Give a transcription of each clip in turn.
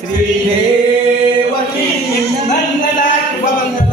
श्री देवकी नंदनाथ मंगल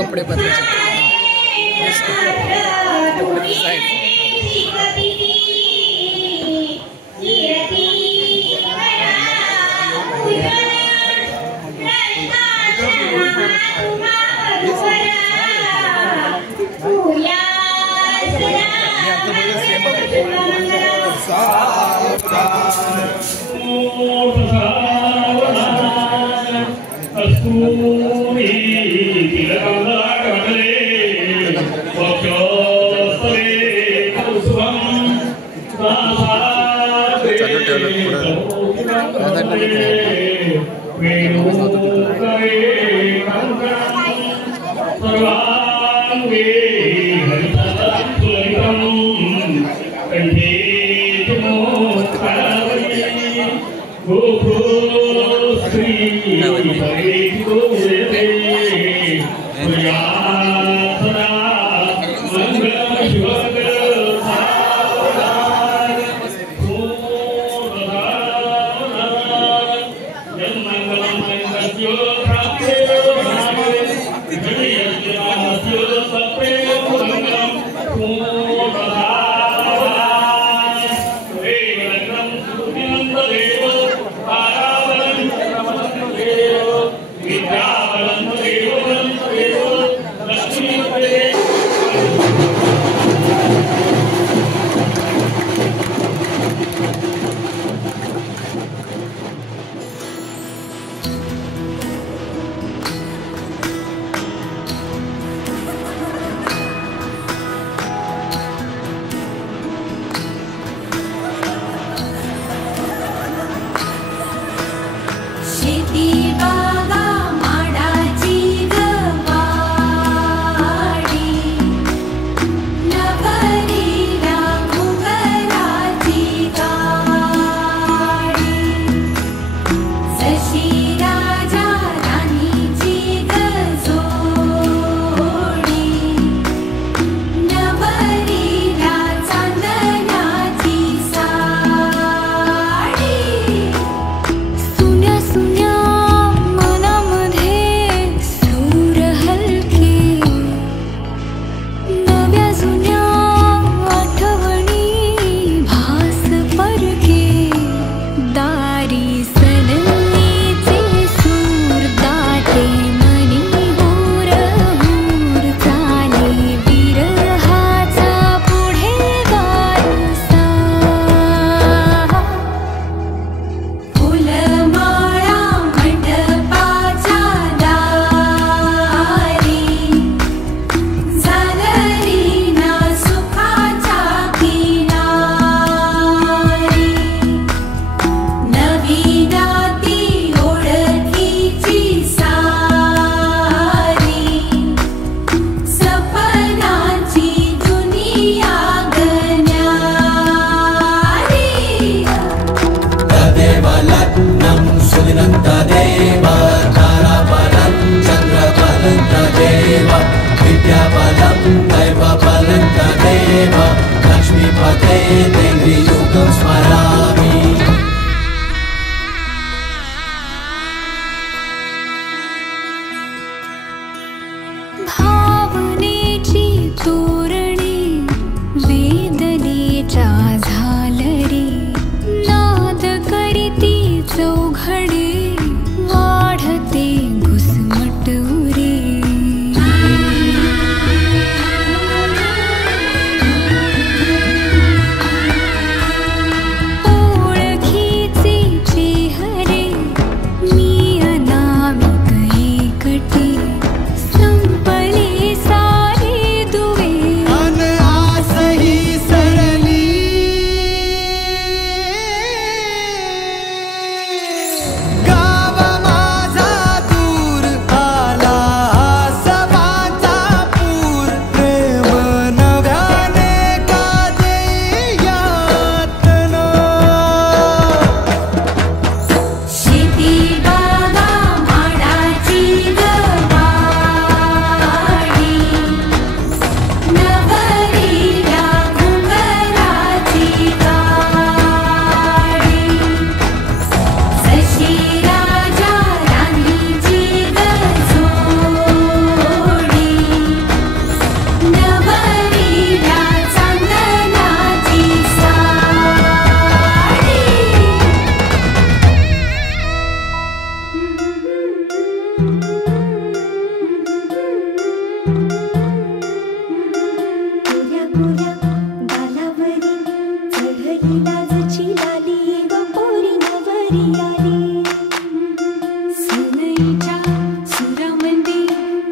कपड़े बदल शेती बागा माड भावनेची तोरणे वेदनेच्या झालरी नाद करीती चौघडे वाढते घुसमटुरे ओळखीचे चेहरे मी अनामिक एकटी संपले सारे दुवे अन आसही सरली गाव माझा दूर आला सवाचा पूर प्रेम नव्याने का देई यातना शेती बागा माडाची गवाडी नवरीला घुंगराची गाडी सशी राजा राणीची गजोडी नवरीला चांदणाची साडी गोऱ्या गोऱ्या गालावरी चढली लाजची लाली ग पोरी नवरी आली सनईच्या सुरामंदी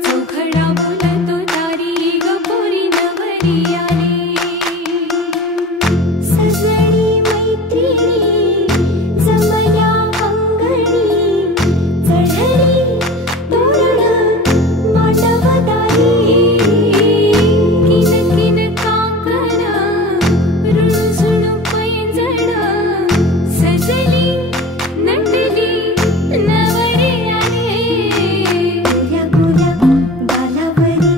चौघडा बोलतो दारी ग पोरी नवरी आली सजनी मैत्रिणी जमल्या अंगणी चढली तोरण मांडवदारी किन किन काकण रुणझुण पैंजण सजली नटली नवरी आली गोऱ्या गोऱ्या गालावरी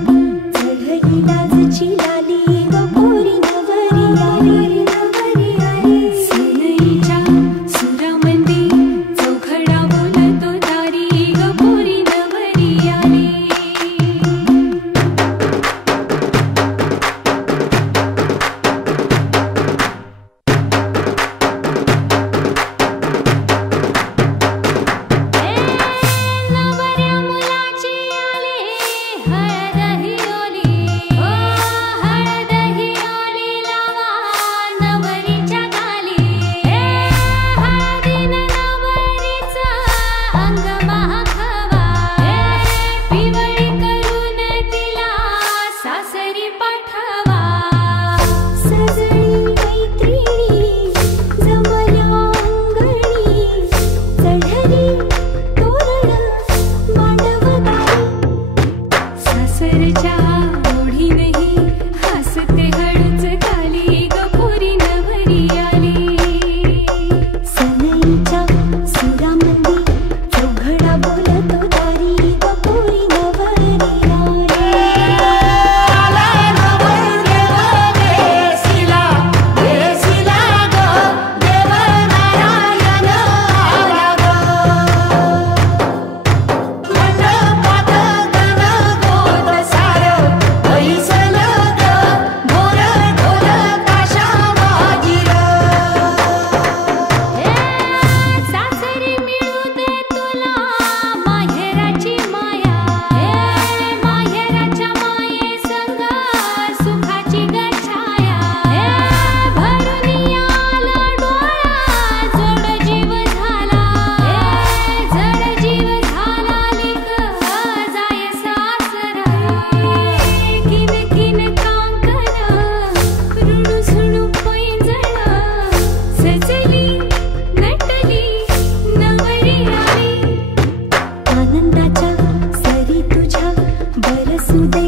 चढली लाजची लाली ग पोरी नवरी आली सनईच्या सुरामंदी चौघडा बोलतो दारी ग पोरी नवरी आली नवऱ्या मुलाची आली हळद हिरोली हळद हिरोली लावा नवरीच्या गाली हळदीनं नवरीचं अंग महाखवा पिवळी करून तिला सासरी पाठवा सजनी मैत्रिणी जमल्या अंगणी चढली तोरण मांडवदारी सासरच्या ओढीनही हसते हळूच खाली ग पोरी नवरी आली सनईच्या सुरामंदी चौघडा बोलतो दारी ग पोरी नवरी आली आला नवरदेव देसिला देसिला ग देव नारायण आला ग मंडपात गणगोत सार ऐसल ग भोर ढोल काशा वाजिल सासरी मिळू दे तुला माहेराची माया माहेराच्या माये संग सुखाची गछाया भरून आला डोळा जोड जीव झाला जड जीव झाला लेक जाय सासरा किन किन कांकण रुणझुण पैंजण सजली नटली नवरी आली आनंदाच्या सरी तुझ्या बरसू दे